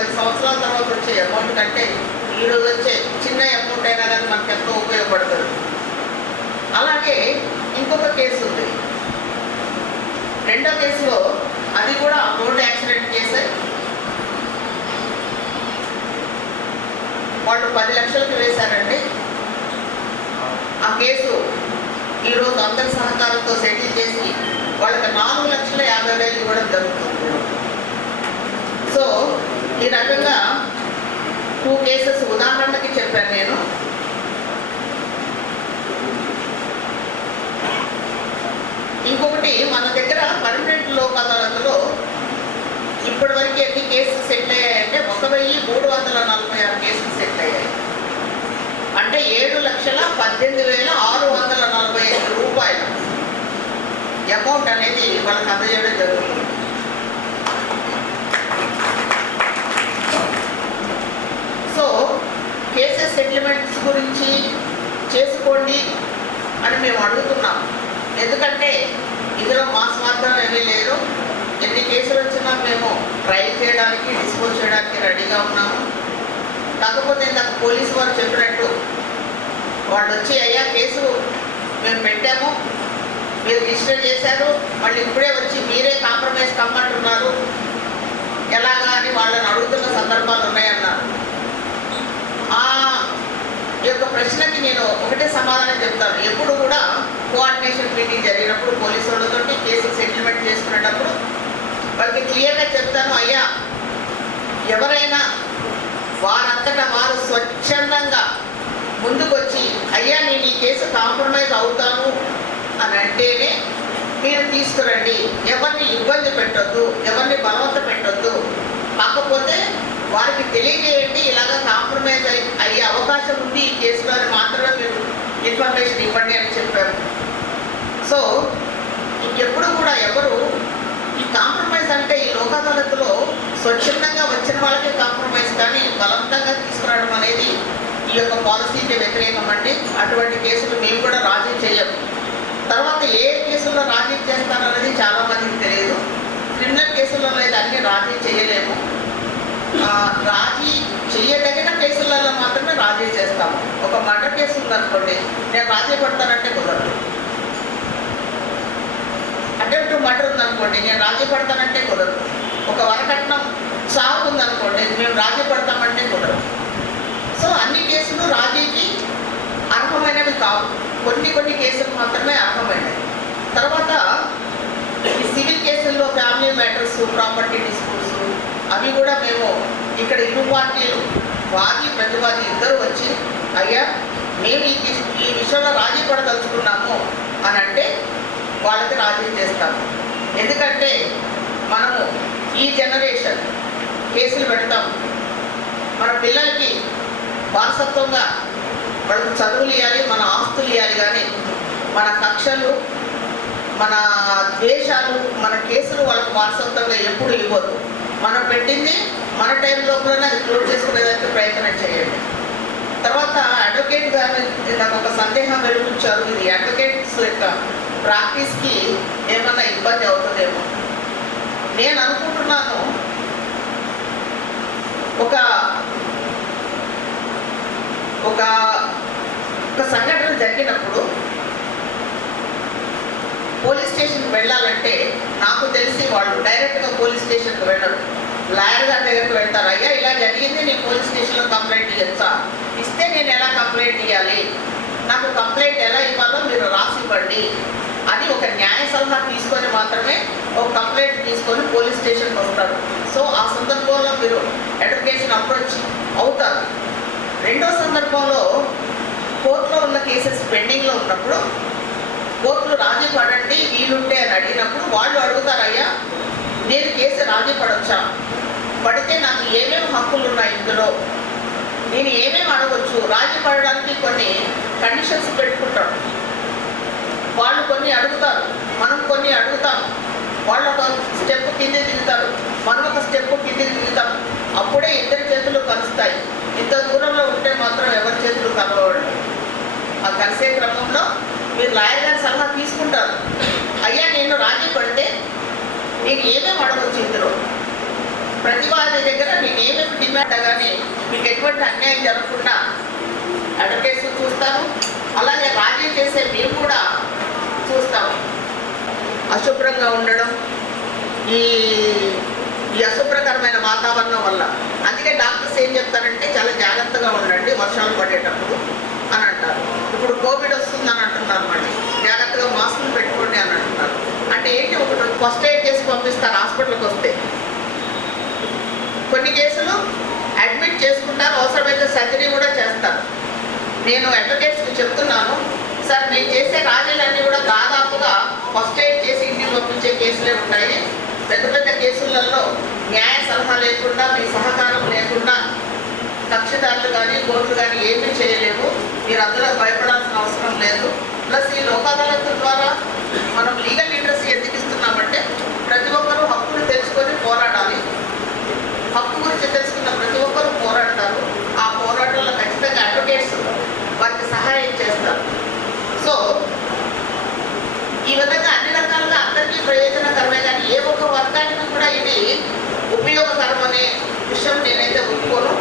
10 సంవత్సరాల తర్వాత వచ్చే అమౌంట్ కంటే ఈరోజు వచ్చే చిన్న అమౌంట్ అయినా కానీ మనకు ఎంతో ఉపయోగపడుతుంది. అలాగే ఇంకొక కేసు ఉంది. రెండో కేసులో అది కూడా రోడ్ యాక్సిడెంట్ కేసే. వాళ్ళు 10 లక్షలకు వేశారండి. ఆ కేసు ఈరోజు అందరి సహకారంతో సెటిల్ చేసి వాళ్ళకి 4,50,000 ఇవ్వడం జరుగుతుంది. సో ఈ రకంగా 2 కేసెస్ ఉదాహరణకి చెప్పాను నేను. ఇంకొకటి మన దగ్గర పర్మనెంట్ లోక్ అదాలత్లో ఇప్పటి వరకు ఎన్ని కేసులు సెటిల్ అయ్యాయంటే 1,346 కేసులు సెటిల్ అయ్యాయి. అంటే 7,18,645 రూపాయలు అమౌంట్ అనేది వాళ్ళకి అందజేయడం జరుగుతుంది. సో కేసెస్ సెటిల్మెంట్స్ గురించి చేసుకోండి అని మేము అడుగుతున్నాం. ఎందుకంటే ఇందులో మా స్వార్థం ఏమీ లేదు. ఎన్ని కేసులు వచ్చినా మేము ట్రయల్ చేయడానికి, డిస్పోజ్ చేయడానికి రెడీగా ఉన్నాము. కాకపోతే ఇందాక పోలీసు వారు చెప్పినట్టు వాళ్ళు వచ్చి అయ్యా కేసు మేము పెట్టాము, మీరు రిజిస్టర్ చేశారు, మళ్ళీ ఇప్పుడే వచ్చి మీరే కాంప్రమైజ్ కమ్మంటున్నారు ఎలాగా అని వాళ్ళని అడుగుతున్న సందర్భాలు ఉన్నాయన్నారు. ఆ యొక్క ప్రశ్నకి నేను ఒకటే సమాధానం చెప్తాను. ఎప్పుడు కూడా కోఆర్డినేషన్ మీటింగ్ జరిగినప్పుడు పోలీసు వాళ్ళతో కేసు సెటిల్మెంట్ చేసుకునేటప్పుడు వాళ్ళకి క్లియర్గా చెప్తాను, అయ్యా ఎవరైనా వారంతటా వారు స్వచ్ఛందంగా ముందుకొచ్చి అయ్యా నేను ఈ కేసు కాంప్రమైజ్ అవుతాను అని అంటేనే మీరు తీసుకురండి. ఎవరిని ఇబ్బంది పెట్టొద్దు, ఎవరిని బలవంత పెట్టొద్దు. కాకపోతే వారికి తెలియజేయండి ఇలాగ కాంప్రమైజ్ అయ్యే అవకాశం ఉంది ఈ కేసులో అని మాత్రమే మీరు ఇన్ఫర్మేషన్ ఇవ్వండి అని చెప్పారు. సో ఇంకెప్పుడు కూడా ఎవరు ఈ కాంప్రమైజ్ అంటే ఈ లోక్ అదాలత్లో స్వచ్ఛందంగా వచ్చిన వాళ్ళకే కాంప్రమైజ్ కానీ బలవంతంగా తీసుకురావడం అనేది ఈ యొక్క పాలసీకి వ్యతిరేకం అండి. అటువంటి కేసులు మేము కూడా రాజీ చేయము. తర్వాత ఏ కేసుల్లో రాజీ చేస్తారనేది చాలామందికి తెలియదు. క్రిమినల్ కేసుల్లో అయితే అన్ని రాజీ చేయలేము. రాజీ చేయదగిన కేసులలో మాత్రమే రాజీ చేస్తాము. ఒక మర్డర్ కేసు ఉందనుకోండి, నేను రాజీ పడతానంటే కుదరదు. అటెంప్ట్ మర్డర్ ఉందనుకోండి, నేను రాజీ పడతానంటే కుదరదు. ఒక వరకట్నం సాగు ఉందనుకోండి, మేము రాజీ పడతామంటే కుదరదు. సో అన్ని కేసులు రాజీకి అర్హమైనవి కావు. కొన్ని కేసులు మాత్రమే అర్హమైనవి. తర్వాత ఈ సివిల్ కేసుల్లో ఫ్యామిలీ మ్యాటర్స్, ప్రాపర్టీ డిస్ప్యూట్స్ అవి కూడా మేము ఇక్కడ ఇరు పార్టీలు వాది ప్రతివాది ఇద్దరు వచ్చి అయ్యా మేము ఈ విషయంలో రాజీ పడదలుచుకున్నాము అని అంటే వాళ్ళకి రాజీ చేస్తాము. ఎందుకంటే మనము ఈ జనరేషన్ కేసులు పెడతాం, మన పిల్లలకి వారసత్వంగా వాళ్ళకి చదువులు ఇవ్వాలి, మన ఆస్తులు ఇవ్వాలి. కానీ మన కక్షలు, మన ద్వేషాలు, మన కేసులు వాళ్ళకి వారసత్వంగా ఎప్పుడు ఇవ్వద్దు. మనం పెట్టింది మన టైం లోపలనే అది క్లోజ్ చేసుకునేదానికి ప్రయత్నం చేయండి. తర్వాత అడ్వకేట్ గారు నాకు ఒక సందేహం వెలుగుచ్చారు. ఇది అడ్వకేట్స్ యొక్క ప్రాక్టీస్కి ఏమన్నా ఇబ్బంది అవుతుందేమో. నేను అనుకుంటున్నాను ఒక ఒక సంఘటన జరిగినప్పుడు పోలీస్ స్టేషన్కి వెళ్ళాలంటే నాకు తెలిసి వాళ్ళు డైరెక్ట్గా పోలీస్ స్టేషన్కి వెళ్ళరు, లాయర్ గారి దగ్గరికి వెళ్తారు. అయ్యా ఇలా జరిగింది, నేను పోలీస్ స్టేషన్లో కంప్లైంట్ ఇవ్వచ్చా, ఇస్తే నేను ఎలా కంప్లైంట్ ఇవ్వాలి, నాకు కంప్లైంట్ ఎలా ఇవ్వాలో మీరు రాసి ఇవ్వండి అని ఒక న్యాయ సలహా తీసుకొని మాత్రమే ఒక కంప్లైంట్ తీసుకొని పోలీస్ స్టేషన్కి వస్తారు. సో ఆ సందర్భంలో మీరు అడ్వకేషన్ అప్రోచ్ అవుతారు. రెండో సందర్భంలో కోర్టులో ఉన్న కేసెస్ పెండింగ్లో ఉన్నప్పుడు కోర్టులు రాజీ పడండి వీలుంటే అని అడిగినప్పుడు వాళ్ళు అడుగుతారు, అయ్యా నేను కేసు రాజీ పడవచ్చా, పడితే నాకు ఏమేమి హక్కులు ఉన్నాయి, ఇందులో నేను ఏమేమి అడగవచ్చు. రాజీ పడడానికి కొన్ని కండిషన్స్ పెట్టుకుంటాం. వాళ్ళు కొన్ని అడుగుతారు, మనం కొన్ని అడుగుతాం. వాళ్ళు ఒక స్టెప్ కింద దిగుతారు, మనం ఒక స్టెప్ కింద దిగుతాం. అప్పుడే ఇద్దరి చేతులు కలుస్తాయి. ఇంత దూరంలో ఉంటే మాత్రం ఎవరి చేతులు కలవడం. ఆ కలిసే క్రమంలో మీరు లాయర్ గారి సలహా తీసుకుంటారు. అయ్యా నేను రాజీ పడితే నేను ఏమేమి అడగవచ్చు, ఇందులో ప్రతి వారి దగ్గర నేను ఏమేమి డిమాండ్ కానీ మీకు ఎటువంటి అన్యాయం జరగకుండా అడ్వకేట్స్ చూస్తాము. అలాగే రాజీ చేసే మేము కూడా చూస్తాము. అశుభ్రంగా ఉండడం, ఈ అశుభ్రకరమైన వాతావరణం వల్ల, అందుకే డాక్టర్స్ ఏం చెప్తారంటే చాలా జాగ్రత్తగా ఉండండి వర్షాలు పడేటప్పుడు అని అంటారు. ఇప్పుడు కోవిడ్ వస్తుందని అంటున్నారు, మళ్ళీ జాగ్రత్తగా మాస్కులు పెట్టుకోండి అని అంటున్నారు. అంటే ఏంటి, ఒకటి ఫస్ట్ ఎయిడ్ చేసి పంపిస్తారు హాస్పిటల్కి వస్తే. కొన్ని కేసులు అడ్మిట్ చేసుకుంటారు, అవసరమైతే సర్జరీ కూడా చేస్తారు. నేను అడ్వకేట్స్కి చెప్తున్నాను, సార్ మేము చేసే రాజీలన్నీ కూడా దాదాపుగా ఫస్ట్ ఎయిడ్ చేసి ఇంటికి పంపించే కేసులే ఉంటాయి. పెద్ద పెద్ద కేసులలో న్యాయ సలహా లేకుండా, మీ సహకారం లేకుండా కక్షిదారులు కానీ కోర్టులు కానీ ఏమీ చేయలేవు. మీరు అందులో భయపడాల్సిన అవసరం లేదు. ప్లస్ ఈ లోక్ అదాలత్ ద్వారా మనం లీగల్ లిటరసీ ఎందుకు ఇస్తున్నామంటే ప్రతి ఒక్కరూ హక్కును తెలుసుకొని పోరాడాలి. హక్కు గురించి తెలుసుకున్న ప్రతి ఒక్కరూ పోరాడతారు. ఆ పోరాటంలో ఖచ్చితంగా అడ్వకేట్స్ వారికి సహాయం చేస్తారు. సో ఈ విధంగా అన్ని రకాలుగా అందరికీ ప్రయోజనకరమే, కానీ ఏ ఒక్క వర్గానికి కూడా ఇది ఉపయోగకరం అనే విషయం నేనైతే ఒప్పుకోను.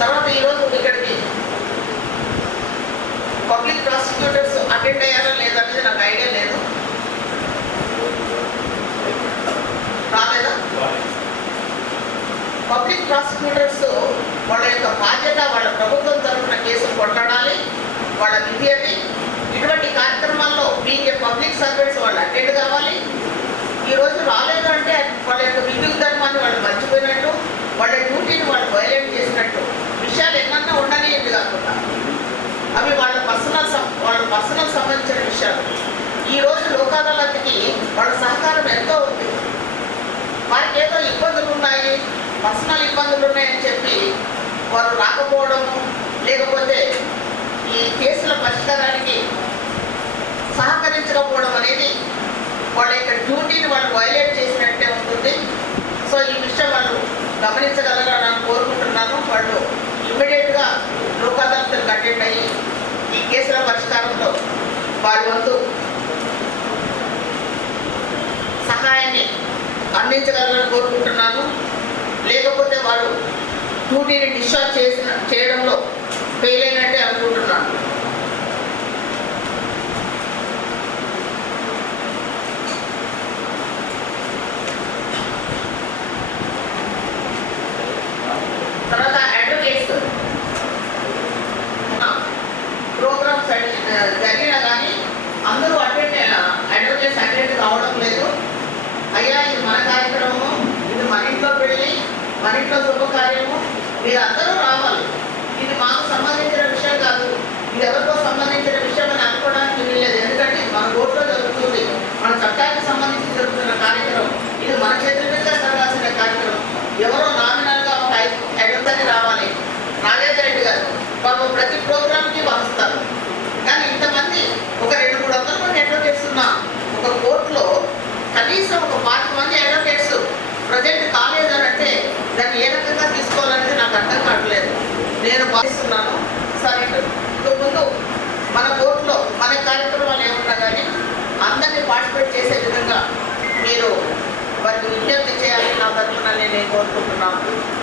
తర్వాత ఈరోజు ఇక్కడికి పబ్లిక్ ప్రాసిక్యూటర్స్ అటెండ్ అయ్యారో లేదనేది నాకు ఐడియా లేదు. రాలేదా? పబ్లిక్ ప్రాసిక్యూటర్స్ వాళ్ళ యొక్క బాధ్యత, వాళ్ళ ప్రభుత్వం తరఫున కేసులు కొట్లాడాలి, వాళ్ళ విధి అది. ఇటువంటి కార్యక్రమాల్లో బీయింగ్ పబ్లిక్ సర్వెంట్స్ వాళ్ళు అటెండ్ కావాలి. ఈరోజు రాలేదు అంటే వాళ్ళ యొక్క విద్యుత్ ధర్మాన్ని వాళ్ళు మర్చిపోయినట్టు, వాళ్ళ డ్యూటీని వాళ్ళు వైలేట్ చేసినట్టు. విషయాలు ఏమన్నా ఉండనియండి కాకుండా అవి వాళ్ళ పర్సనల్ సంబంధించిన విషయాలు. ఈరోజు లోక్ అదాలత్కి వాళ్ళ సహకారం ఎంతో ఉంది. వారికి ఏదో ఇబ్బందులు ఉన్నాయి, పర్సనల్ ఇబ్బందులు ఉన్నాయని చెప్పి వారు రాకపోవడము, లేకపోతే ఈ కేసుల పరిష్కారానికి సహకరించకపోవడం అనేది వాళ్ళ యొక్క డ్యూటీని వాళ్ళు వైలేట్ చేసినట్టే ఉంటుంది. సో ఈ విషయం వాళ్ళు గమనించగలరని నేను కోరుకుంటున్నాను. వాళ్ళు ఇమ్మీడియట్గా లోక్ అదాలత్కు అటెండ్ అయ్యి ఈ కేసుల పరిష్కారంలో వారి వంతు సహాయాన్ని అందించగలరని కోరుకుంటున్నాను. లేకపోతే వారు డ్యూటీని డిశ్చార్జ్ చేయడంలో ఫెయిల్ అయినట్టే అనుకుంటున్నాను. తర్వాత అడ్వకేట్స్ ప్రోగ్రామ్స్ జరిగినా కానీ అందరూ అడ్వకేట్స్ అటెండ్ కావడం లేదు. అయ్యా ఇది మన కార్యక్రమము, ఇది మన ఇంట్లో పెళ్ళి, మన ఇంట్లో శుభకార్యము, మీరు అందరూ రావాలి. ఇది మాకు సంబంధించిన విషయం కాదు, ఇది ఎవరికో సంబంధించిన విషయం అని అనుకోవడానికి వీల్లేదు. ఎందుకంటే ఇది మన కోర్టులో జరుగుతుంది, మన చట్టానికి సంబంధించి జరుగుతున్న కార్యక్రమం. ఇది మన చేతుల మీద జరగాల్సిన కార్యక్రమం. ఎవరో నామినల్గా ఒక అడ్వకేట్ రావాలి. నాగేంద్ర రెడ్డి గారు పాపం ప్రతి ప్రోగ్రామ్కి వస్తారు, కానీ ఇంతమంది ఒక 200-300 మంది అడ్వకేట్స్ ఉన్న ఒక కోర్టులో కనీసం ఒక 5 మంది అడ్వకేట్స్ ప్రజెంట్ కాలేదనంటే దాన్ని ఏ రకంగా తీసుకోవాలనేది నాకు అర్థం కావట్లేదు. నేను భావిస్తున్నాను సరే ముందు మన కోర్టులో మన కార్యక్రమాలు ఏమన్నా కానీ అందరినీ పార్టిసిపేట్ చేసే విధంగా మీరు వారికి విజ్ఞప్తి చేయాలని నా తరఫున నేను కోరుకుంటున్నాను.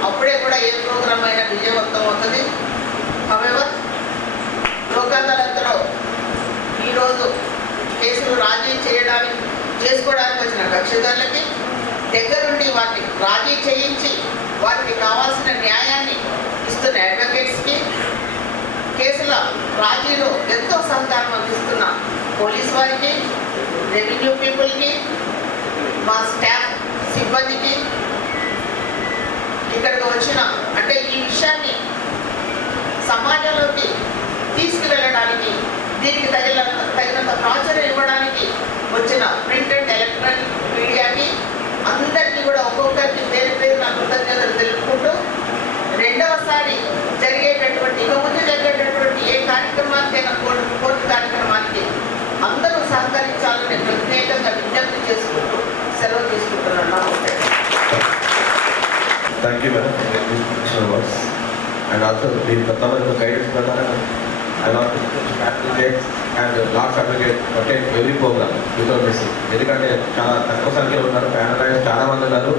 అప్పుడే కూడా ఏ ప్రోగ్రాం అయినా విజయవంతం అవుతుంది. హవెవర్ లోక్ అదాలత్లో ఈరోజు కేసులు రాజీ చేసుకోవడానికి వచ్చిన కక్షిదారులకి దగ్గరుండి వాటిని రాజీ చేయించి వారికి కావాల్సిన న్యాయాన్ని ఇస్తున్న అడ్వకేట్స్కి, కేసుల రాజీలో ఎంతో సహకారం అందిస్తున్న పోలీస్ వారికి, రెవెన్యూ పీపుల్కి, మా స్టాఫ్ సిబ్బందికి, ఇక్కడికి వచ్చిన అంటే ఈ విషయాన్ని సమాజంలోకి తీసుకువెళ్ళడానికి, దీనికి తగినంత ప్రాచుర్యం ఇవ్వడానికి వచ్చిన ప్రింట్ అండ్ ఎలక్ట్రానిక్ మీడియాకి అందరికీ కూడా ఒక్కొక్కరికి పేరు పేరు నా కృతజ్ఞతలు తెలుపుకుంటూ, రెండవసారి జరిగేటటువంటి ఇక ముందు జరిగేటటువంటి ఏ కార్యక్రమానికైనా కోర్టు కార్యక్రమానికి అందరూ సహకరించాలని ప్రత్యేకంగా విజ్ఞప్తి చేసుకుంటూ సెలవు తీసుకుంటున్నాను. Thank you, madam. And also, the Tamil guidance ప్రకారం I want to advocate and law advocate attend every program without missing. ఎందుకంటే చాలా తక్కువ సంఖ్యలో ఉన్నారు, ప్యానలైజ్ చాలా మంది ఉన్నారు.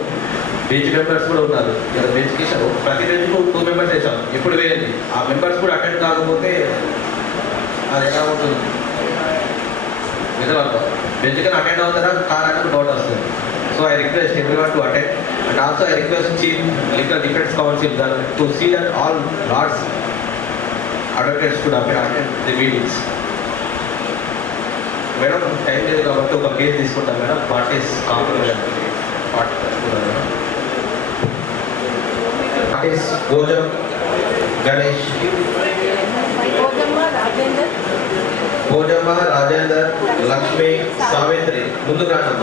బెంచ్ మెంబర్స్ కూడా ఉన్నారు. ఇలా బెంచ్కి ప్రతి బెంచ్కు 2 మెంబర్స్ వేసాం. ఇప్పుడు వేయండి. ఆ మెంబర్స్ కూడా అటెండ్ కాకపోతే అది ఎలా ఉంటుంది? నిజమనుకో బెంచ్ కన్నా అటెండ్ అవుతారా కాదని డౌట్ వస్తుంది. So I request everyone to attend and also I request chief legal defence council to see that all lords advocates కూడా attend the meetings. Madam time లేదు కాబట్టి ఒక కేసు తీసుకుంటాం madam. Parties compromise parties Bhojam Ganesh, Bhojamma Rajender, Lakshmi, Savitri ముందుకు రానమ్మ.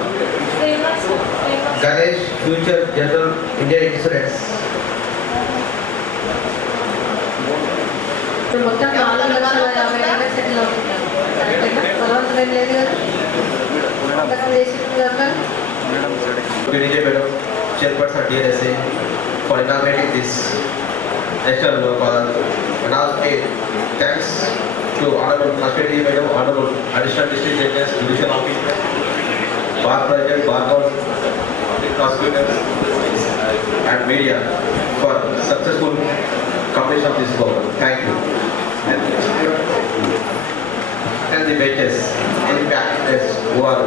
Ganesh Future General Indian Insurance. మొత్తం 4,50,000 settle అవుతున్నారు. బలవంతం ఏం లేదు కదా. Vijay madam chairperson DRSA for inaugurating this national and also thanks to Honorable Kashmiri Madam, Honorable Additional District Judges, Judicial Officers, Bar President, Bar Council, prosecutors and media for successful completion of this program. Thank you. And the benches, all the faculties who are